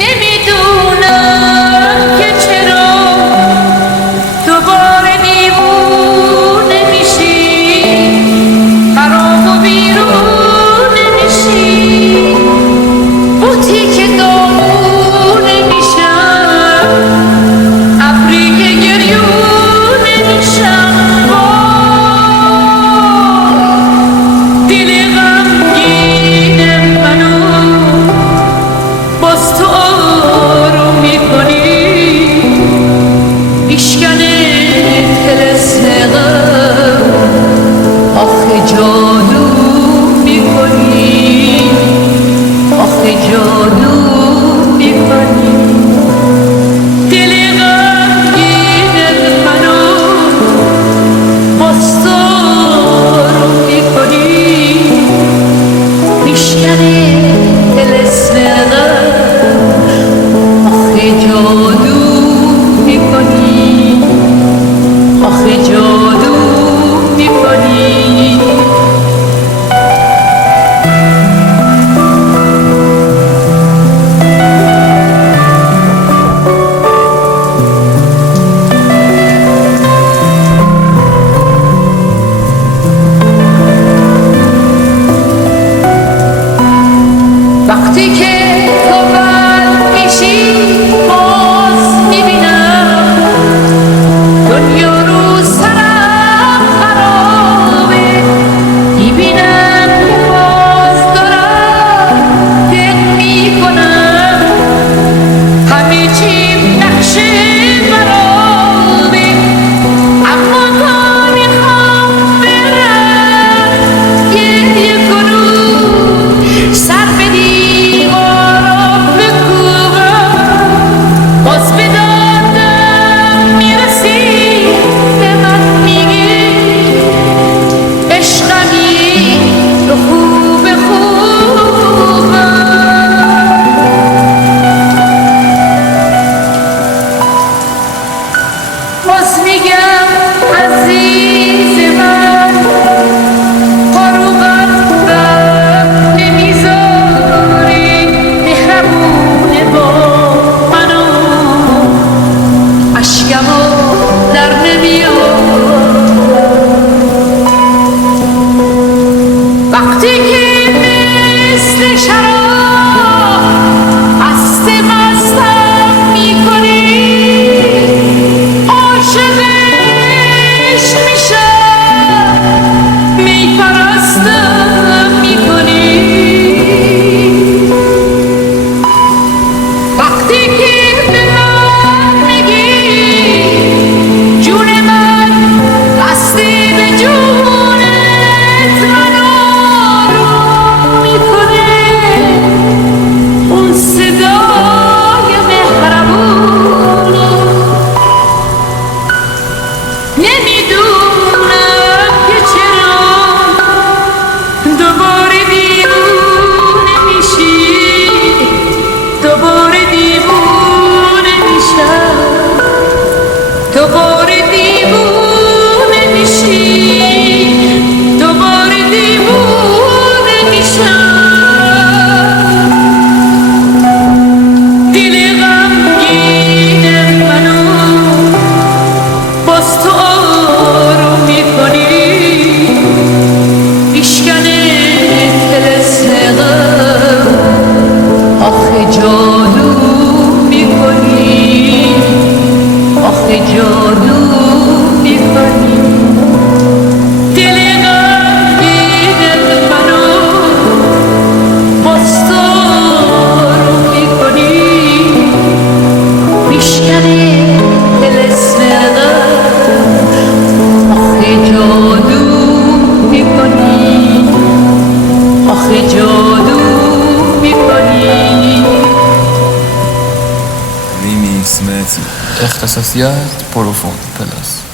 نمیدونم که چرا دوباره دیوونه میشی، خراب و بیرونه میشی، بوتی که دامونه میشم، ابری که گریونه میشم. دل غمگین منو باز تو آروم میکنی، میشکنه طلسم غم، آخه جادو میکنی، آخه جادو میکنی. دل غمگین منو باز تو آروم میکنی، میشکنه طلسم غم، آخه جادو میکنی، آخه جادو میکنی. وقتی که تو بد میشی باز میبینم دنیا رو سرم خرابه، میبینم که باز دارم فکر میکنم همه چیم نقش خرابه، اما تا میخوام برم گریه کنم، سر به دیوارم بکوبم، باز به دادم میرسی، به من میگی عشقمی تو خوب خوبم. باز میگم عزیز من، پارو قلبم نمیذاری، مهربونه با منو، اشکمو در نمیاری. وقتی که مثل شراب مست مستم میکنی، عاشقش میشم، میپرستم میکنی. وقتی که به من میگی جون من بستی به جونت، من آروم میکنه اون صدای مهربونه. نمیدونم که چرا دوباره دیوونه میشی، دوباره دیوونه میشم، دوباره دیوونه میشی، دوباره دیوونه میشم. دل غمگین منو باز تو آروم میکنی، میشکنه طلسم غم، آخه جادو میکنی، آخه جادو میکنی. دل غمگین منو باز تو آروم میکنی، میشکنه طلسم غم، آخه جادو میکنی، آخه جادو میکنی. ریمیکس متی اختصاصیات پروفون پلاس.